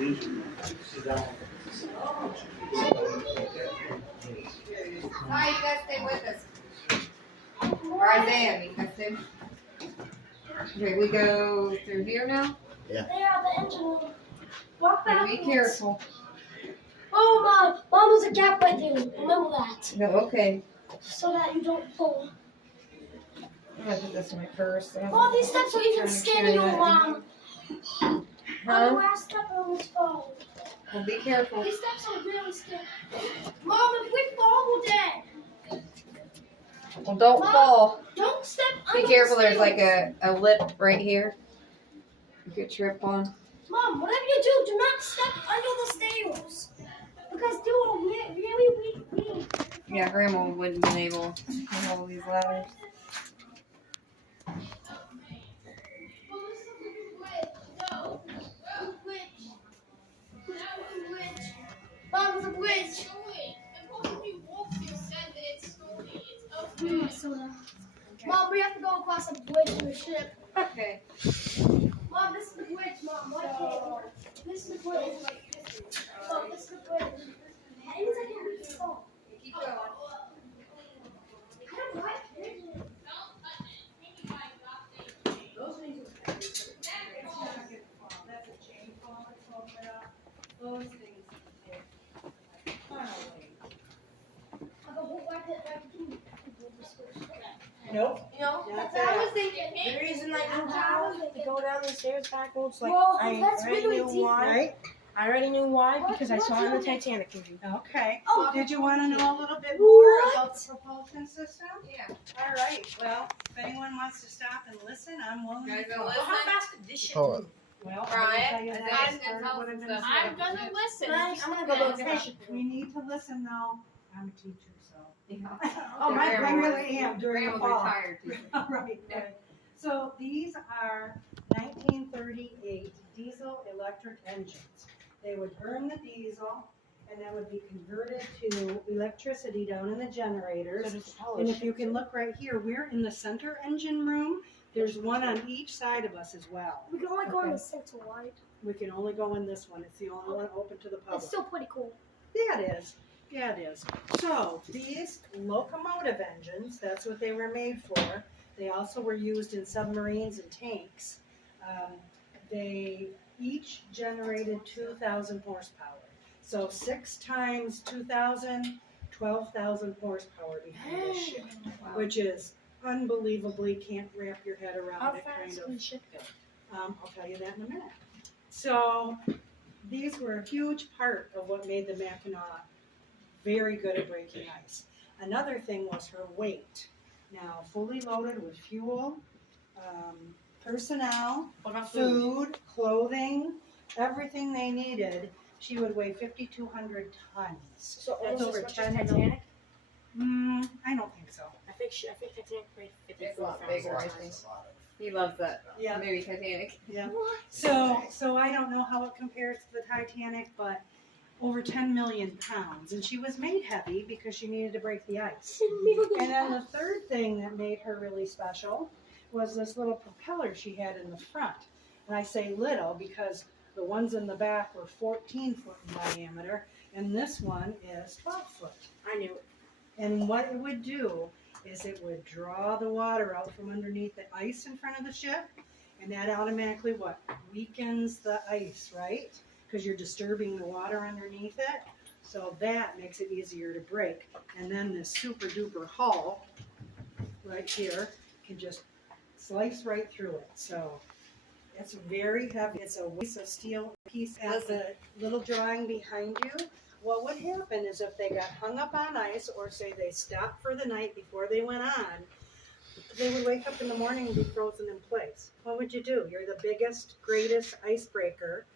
Hi, you guys stay with us. Or Isaiah, you guys stay. Okay, we go through here now? Yeah. They are the engine room. Walk back. Be careful. Oh my, Mom was a gap right there. Remember that. No, okay. So that you don't fall. I'm gonna put this in my purse. Oh, these steps are even skinny, oh Mom. On the Huh? last step I almost fall. Well, be careful. These steps are really skinny. Mom, if we fall, we're dead. Well, don't Mom, fall. Don't step Be under careful, the there's stairs. like a lip right here. You could trip on. Mom, whatever you do not step under the stairs. Because they are really weak. Yeah, Grandma wouldn't have been able to handle these ladders. Mom, there's a bridge. Soda. Mom, we have to go across a bridge to a ship. Okay. Mom, this is the bridge, Mom. Why can't you? This is the bridge. Mom, this is the bridge. It looks like it needs to go. Keep going. I don't like it. I'll go back to Nope. No, That's I it. was thinking. The reason I moved out to go down the stairs backwards, like Well, I that's already really knew deep. why. Right? I already knew why because I What's saw it in the really- Titanic movie. Okay. Oh. Did you want to know a little bit more about the propulsion system? Yeah. All right. Well, if anyone wants to stop and listen, I'm willing You guys to. gonna Well, listen? how fast did this shit Oh. move? Well, Try I it. will tell you I that think as it's part of what I'm helpful gonna stuff. say. I'm gonna listen. I'm gonna go look at that. We need to listen though. I'm a teacher, so. Yeah. Oh, I Grandma- really am during the Grandma's fall. retired too. Right, right. So these are 1938 diesel electric engines. They would burn the diesel and that would be converted to electricity down in the generators. And if you can look right here, we're in the center engine room. There's one on each side of us as well. We can only go in the center, right? We can only go in this one. It's the only one open to the It's public. still pretty cool. Yeah, it is. Yeah, it is. So these locomotive engines, that's what they were made for. They also were used in submarines and tanks. They each generated 2,000 horsepower. So 6 times 2,000, 12,000 horsepower behind this ship, which is unbelievably can't wrap your head around How it kind fast of. can the ship go? I'll tell you that in a minute. So these were a huge part of what made the Mackinac very good at breaking ice. Another thing was her weight. Now, fully loaded with fuel, personnel, What about food? food, clothing, everything they needed, she would weigh 5,200 tons. So That's almost over as much as 10 Titanic? I don't think so. I think Titanic weighed It's a lot 54,000 bigger, I tons. think. He loves that Yeah. movie Titanic. Yeah. So I don't know how it compares to the Titanic, but over 10 million pounds. And she was made heavy because she needed to break the ice. And then the third thing that made her really special was this little propeller she had in the front. And I say little because the ones in the back were 14 foot in diameter, and this one is 12 foot. I knew it. And what it would do is it would draw the water out from underneath the ice in front of the ship, and that automatically what? Weakens the ice, right? Because you're disturbing the water underneath it. So that makes it easier to break. And then this super duper hull right here can just slice right through it. So it's very heavy. It's a piece of steel piece. As the little drawing behind you, what would happen is if they got hung up on ice or say they stopped for the night before they went on, they would wake up in the morning and be frozen in place. What would you do? You're the biggest, greatest icebreaker.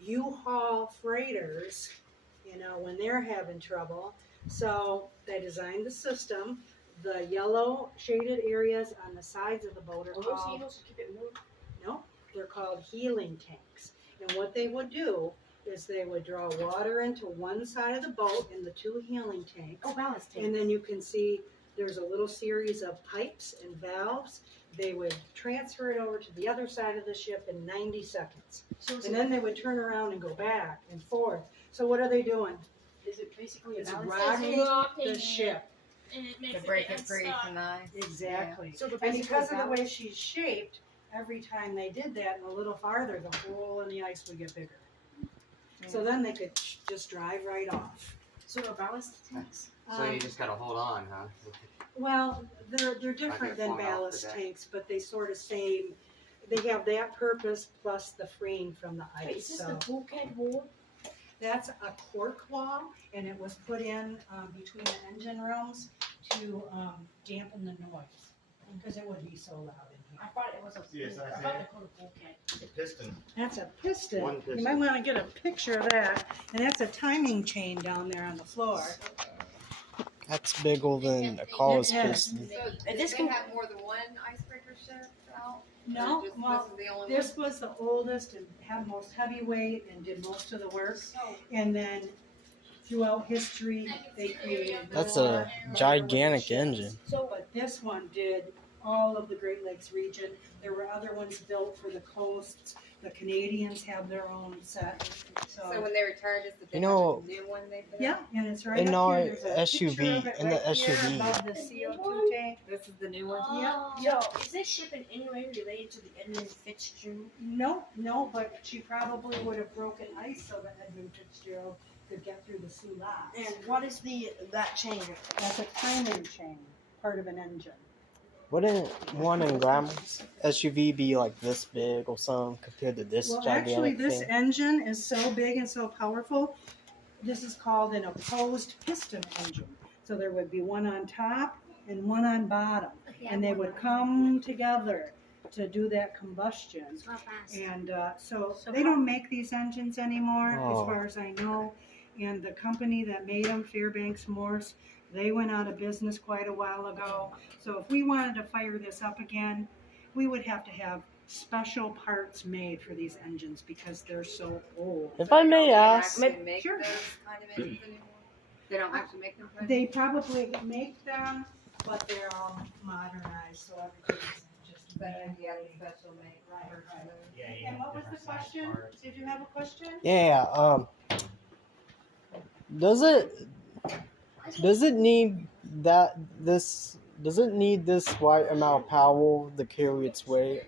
You haul freighters, when they're having trouble. So they designed the system. The yellow shaded areas on the sides of the boat are Will those called, needles keep it moving? no, they're called healing tanks. And what they would do is they would draw water into one side of the boat in the 2 healing tanks. Oh, ballast tank. And then you can see there's a little series of pipes and valves they would transfer it over to the other side of the ship in 90 seconds. And then they would turn around and go back and forth. So what are they doing? Is it basically It's a rocking rocking the it. ship. And it makes To break get it free unstuck. from the ice. Exactly. So the And basically because of the way ballast- she's shaped, every time they did that and a little farther, the hole in the ice would get bigger. So then they could just drive right off. So the ballast tanks. So you just gotta hold on, huh? Well, they're different than falling off the ballast deck. tanks, but they sort of same. They have that purpose plus the freeing from the Wait, ice. is this So the bulkhead wall? that's a cork wall, and it was put in between the engine rooms to dampen the noise because it would be so loud in here. I thought it was a. Yes, I I see. thought they called it bulkhead. The piston. That's a piston. One You piston. might want to get a picture of that, and that's a timing chain down there on the floor. That's bigger than a car's It is. piston. So, And did this they can- have more than one icebreaker ship out? No, Or just well, this is the only this was the oldest and had most heavyweight and did most of the work. So, And then throughout history, they created That's more a gigantic ships. engine. so But this one did all of the Great Lakes region. There were other ones built for the coasts. The Canadians have their own set. So So, when they retired, this is the You know- new one they put yeah, out? and it's right In up our here. There's a SUV, picture of it in the right here SUV. above the CO2 tank. This is the new one? Yeah. So, is this ship in any way related to the Edmund Fitzgerald? No, but she probably would have broken ice so that Edmund Fitzgerald could get through the Soo Locks. And what is that chain? That's a timing chain, part of an engine. Wouldn't one in Grandma's SUV be like this big or something compared to this Well, gigantic actually, this thing? engine is so big and so powerful. This is called an opposed piston engine. So there would be one on top and one on bottom, and they would come together to do that combustion. And so they don't make these engines anymore, Oh. as far as I know. And the company that made them, Fairbanks Morse, they went out of business quite a while ago. So if we wanted to fire this up again, we would have to have special parts made for these engines because they're so old. If I may They don't ask, actually make Sure. those kind of engines anymore? They don't actually make them? for They probably make them, but they're all modernized, so everything's just But made. you have the special made Right, parts right. for those. Yeah, you And have what was the different size question? parts. Did you have a question? yeah, does it need this right amount of power to carry its weight?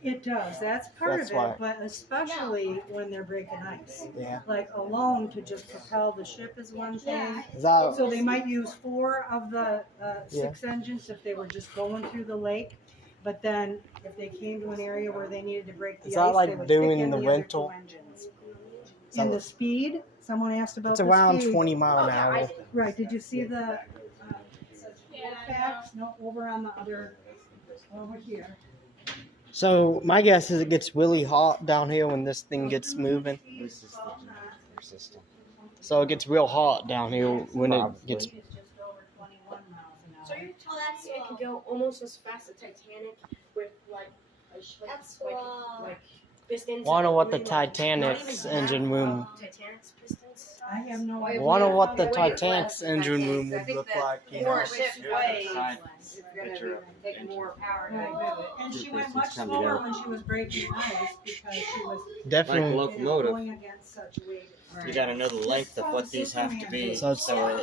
It does, that's part That's of why. it, but especially when they're breaking ice. Yeah. Like alone to just propel the ship is one thing. Is that So they might use 4 of the 6 engines if they were just going through the lake. But then if they came to an area where they needed to break the Is ice, that like they would doing kick in the the other rental? 2 engines. So And the speed, someone asked about it's the around speed. 20 mile an Oh, yeah, I hour. did. Right, did you see the Yeah, facts? No, over on the other, over here. So my guess is it gets really hot down here when this thing gets moving. This is the system. So it gets real hot down here when it Probably. gets. It's just over 21 miles an hour. So you're telling me it can go almost as fast as Titanic with like That's like pistons? Wonder what the Not even Titanic's that engine room. Titanic's pistons. I have no Wait, idea. Wonder what the Wait, Titanic's wait, engine I room think would look that like. You more know? ship weight Side is gonna picture be, take more power to Right. move it. And she Two went pistons much come slower together. when she was breaking ice because she was Definitely. locomotive. going against such weight. You gotta know the length of what these have to be, So so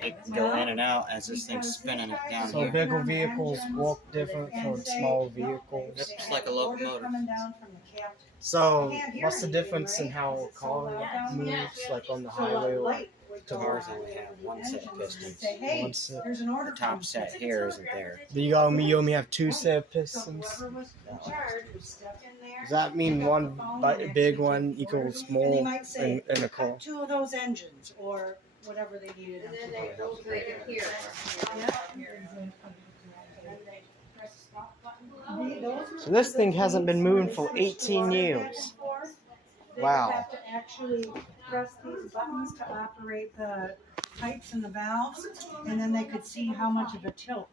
it can go in and out as this thing's spinning it down So here. bigger vehicles work different from small vehicles. Yep, it's like a locomotive. Coming down from the captain. So what's the difference in how a car moves, like on the So a highway? Or light would go Cars on only over have the one set of engine and pistons. say, hey, One set. there's an order The top coming. set here isn't there. Do you only have 2 set of So pistons? whoever was in charge would step in there. Does that mean pick up one the phone bi- and big actually one take the equals order, more and they might say, in a car? cut 2 of those engines or whatever they needed. And them then to they do. go to it here. So this thing hasn't been moving for 18 years. Wow. They would have to actually press these buttons to operate the pipes and the valves, and then they could see how much of a tilt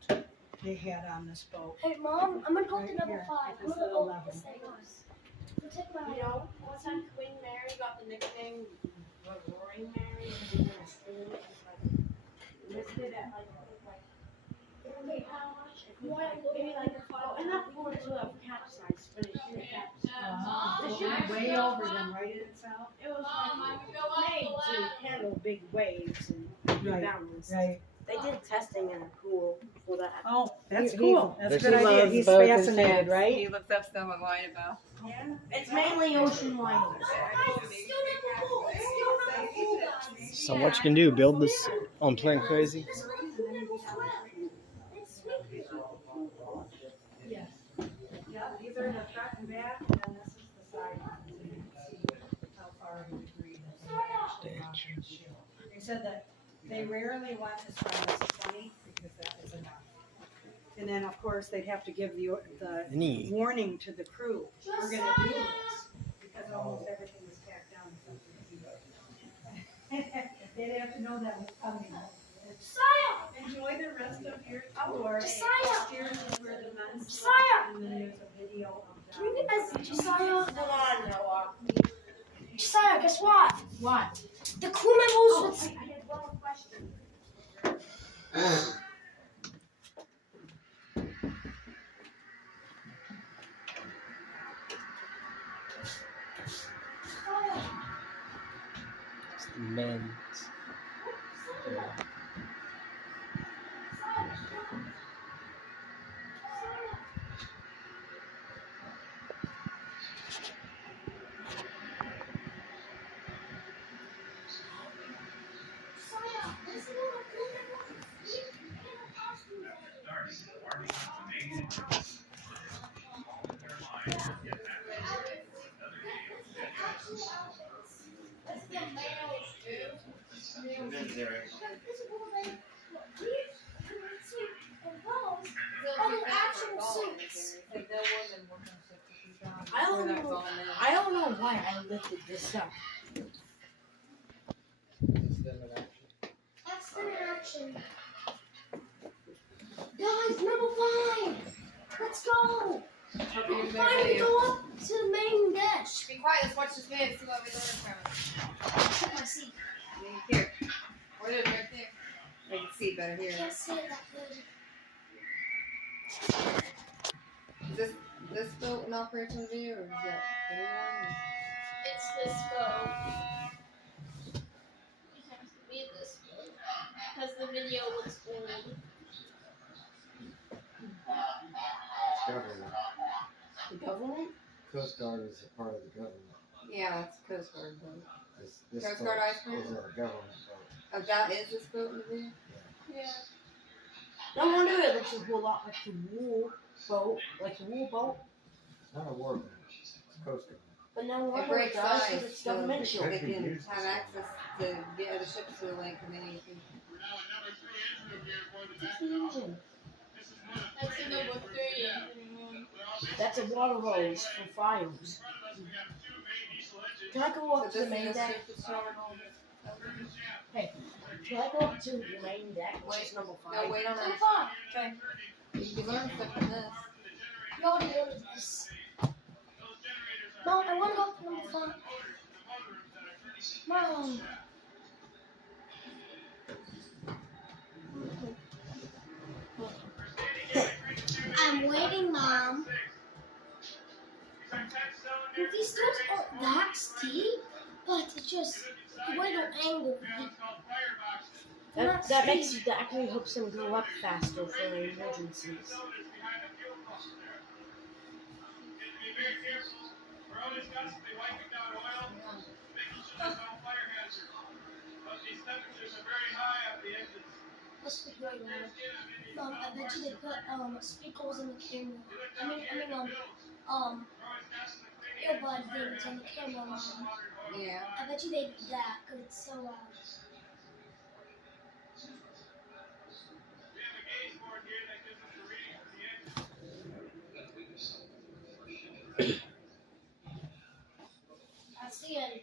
they had on this boat. Hey, Mom, I'm gonna go Right to number here, 5. at I'm this gonna little open level. this thing. So take my You know, one time Queen Mary got the nickname the Roaring Mary because her spoon was like lifted at like Okay, how much? maybe like enough for it to have capsized, but it didn't capsize. This should be way over them, right in itself. It was made to handle big waves and Right, balance. right. They did testing in a pool for that. Oh, that's He- cool. That's a he good idea. loves He's boats and fascinated, ships. right? He looks up stuff online about. It's mainly ocean liners. It's still not cool. It's still not cool, guys. So what you can do? Build this on Planet Crazy. This one will swim. It's sweet. Yes. Yeah, these are the front and back, and this is the side. So you can see how far he agreed that they actually got the ship. They said that they rarely went as far as 20 because that is enough. And then, of course, they'd have to give the Neat. warning to the crew. We're gonna do this because almost everything was packed down except for the people. They'd have to know that was coming. Josiah! Enjoy the rest of your tour. Josiah! Here's where the men's Josiah! and then there's a video of Can you that. get Josiah? Hold on, Noah. Josiah, guess what? What? The crew members would. I had one more question. It's the men's. Josiah, listen to the crew members. In the costume. That's the males do. Men's area. This is what they. These suits and those are the actual suits. I don't know why I lifted this up. That's the action. Guys, number 5. Let's go. Finally go up to the main dish. Be quiet. Let's watch this video and see what we learn from it. Take my seat. Here. Or there's right there. I can see better here. Can't see it that good. Is this boat in operation video or is that the new one? It's this boat. It has to be this boat. Because the video looks old. Government. The government? Coast Guard is a part of the government. Yeah, it's Coast Guard boat. This Coast boat Guard ice cream? is a government boat. Oh, that is this boat in the video? Yeah. No wonder it looks a whole lot like the wool boat, like the wool boat. It's not a war boat. It's Coast Guard. But no It wonder it breaks does, ice because it's so governmental. they can have access to get other ships to the lake and then you can. What's the engine? That's the number 3. That's a water hose for fires. Can I go So up to this the main is deck? ship that's showing all this. Can I go up to the main deck, which is number 5? No, wait on Number that. 5. You can learn stuff from this. You already learned this. No, I want to go up to number 5. Mom. I'm waiting, Mom. These stones aren't that steep, but it's just the way they're angled. That makes that actually helps them go up faster for emergencies. Must be great, man. I bet you they put speakers in the camera. Earbud things on the camera, Mom. Yeah. I bet you they did that because it's so loud. That's the end.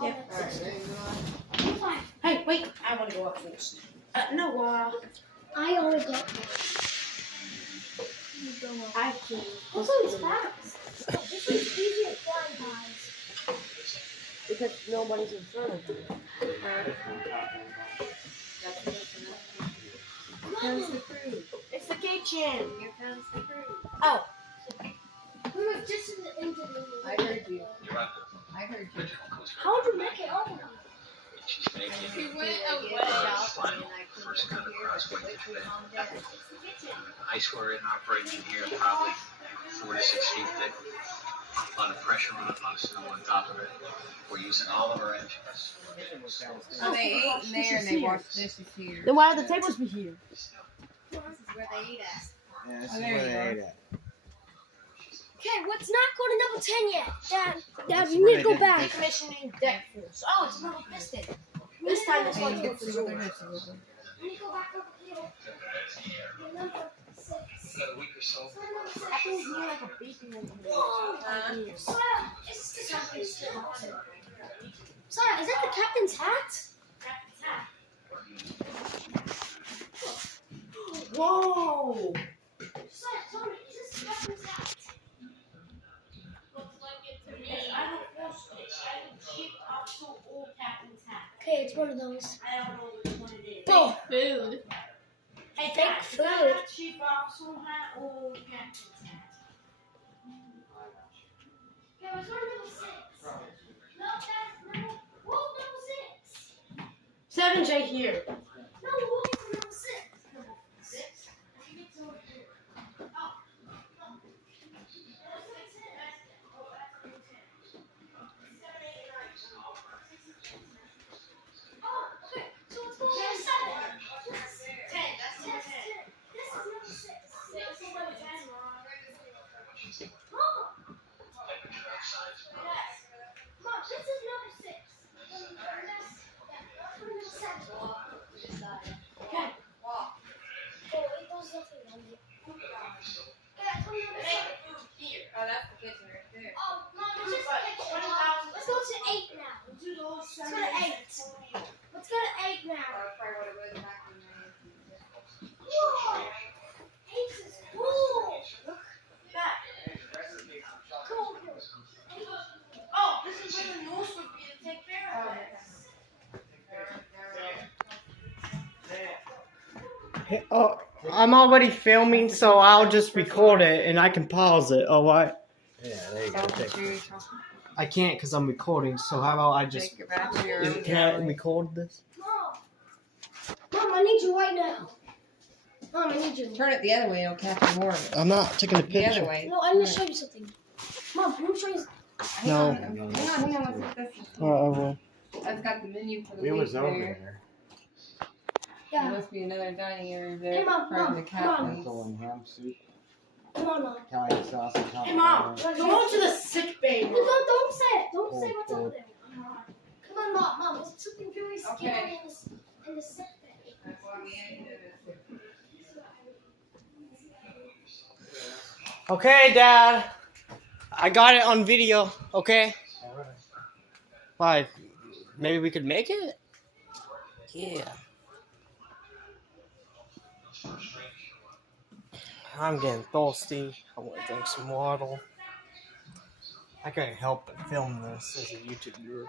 Yeah. Alright, ready to move on? Number 5. Hey, wait! I want to go up first. No, I always go. I can. This one's fast. This one's easy to fly, guys. Because nobody's in front of you. That's it. Mom, It's the gate kitchen. Here comes the crew. Oh. We were just in the I heard you. I heard you. How would you make it open? We went away shopping and I couldn't come here, but the witch was on deck. Ice were in operation here, probably 4 to 6 feet thick. A lot of pressure on it, a lot of snow on top of it. We're using all of our engines. So they ate in there and they washed dishes here. Then why are the tables be here? This is where they eat at. Yeah, this Oh, is there where you they go. ate at. Okay, let's not go to number 10 yet. Dad, This we is where need they to go did back. Commissioning deck first. Oh, it's not a piston. This time it's Hey, going to go let's for see what their Zora. dishes are. We need to go back over here. Number 6. Got a week or so. That thing's more like a bacon than a Sarah, is this the captain's hat? Sarah, is that the captain's hat? Whoa! Sarah, tell me, is this the captain's hat? Looks like it to me. I don't cheap optional old captain's hat. Okay, it's one of those. I don't know which one it is. Oh, Food. Hey, Fake Dad, is food. that a cheap optional hat or old captain's hat? okay, let's go to number 6. No, that's number. Who's number 6? 7's right here. No, we'll get to number 6. Number 6? We get to over here. Oh, no. Oh, okay. So let's go to number 7. 10. That's number 10. This is number 6. This is number 10. Mom! Mom, this is number 6. Number 7. Okay. Oh, it goes nothing on it. Yeah, it's number 7. Oh, that's the kitchen right there. Oh, Mom, it's just a picture. Let's go to 8 now. Let's go to 8. Let's go to 8 now. That's probably what it was back in the Whoa! 8 is cool. That. Cool. Oh, this is where the nose would be to take care of it. Hey, oh, I'm already filming, so I'll just record it and I can pause it. All right. Yeah, there you go. Take it. I can't because I'm recording. So how about I just Take it back to your is, own can I gallery. record this? Mom. Mom, I need you right now. Mom, I need you. Turn it the other way, it'll catch more of it. I'm not taking a The other picture. way. No, I need to show you something. Mom, can you show you? No. Hang on, let's get this. I will. That's got the menu for the We week was over there. there. There Yeah. must be another dining area Hey, there. Mom, Probably the Mom, come on. captain's. Lentil and ham soup, Come on, Mom. Italian sauce and Hey, Mom, go to the sick bay. No, don't say it. Don't say what's Oh, over there. Come on, Mom. There's something very scary in the sick bay. That's why we ain't doing it. Okay, Dad. I got it on video. Okay. Why? Maybe we could make it. Yeah. I'm getting thirsty. I want to drink some water. I can't help but film this as a YouTuber.